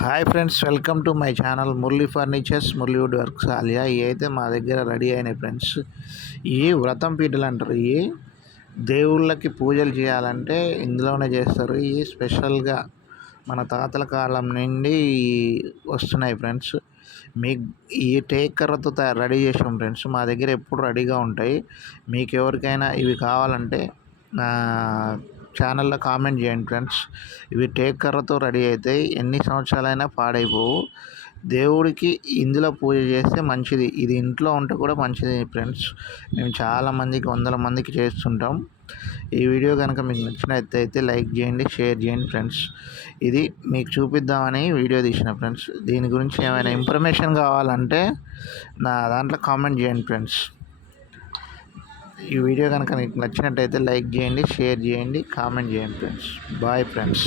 Hi friends welcome to my channel Murali furnitures Murali wood works. Alia ఇవి అయితే మా దగ్గర రెడీ అయినాయి ఫ్రెండ్స్. ఈ వ్రతం పీటలు అంటారు. ఇవి దేవుళ్ళకి పూజలు చేయాలంటే ఇందులోనే చేస్తారు. ఇవి స్పెషల్గా మన తాతల కాలం నుండి వస్తున్నాయి ఫ్రెండ్స్. మీకు ఈ టేక్ తయారు రెడీ చేసాం ఫ్రెండ్స్. మా దగ్గర ఎప్పుడు రెడీగా ఉంటాయి. మీకు ఎవరికైనా ఇవి కావాలంటే ఛానల్లో కామెంట్ చేయండి ఫ్రెండ్స్. ఇవి టేక్ కర్రతో రెడీ అవుతాయి ఎన్ని సంవత్సరాలైనా పాడైపోవు. దేవుడికి ఇందులో పూజ చేస్తే మంచిది. ఇది ఇంట్లో ఉంటే కూడా మంచిది ఫ్రెండ్స్. మేము చాలామందికి వందల మందికి చేస్తుంటాం. ఈ వీడియో కనుక మీకు నచ్చినట్లయితే లైక్ చేయండి షేర్ చేయండి ఫ్రెండ్స్. ఇది మీకు చూపిద్దామని వీడియో తీసిన ఫ్రెండ్స్. దీని గురించి ఏమైనా ఇన్ఫర్మేషన్ కావాలంటే నా దాంట్లో కామెంట్ చేయండి ఫ్రెండ్స్. ఈ వీడియో కనుక మీకు నచ్చినట్టయితే లైక్ చేయండి షేర్ చేయండి కామెంట్ చేయండి ఫ్రెండ్స్. Bye friends.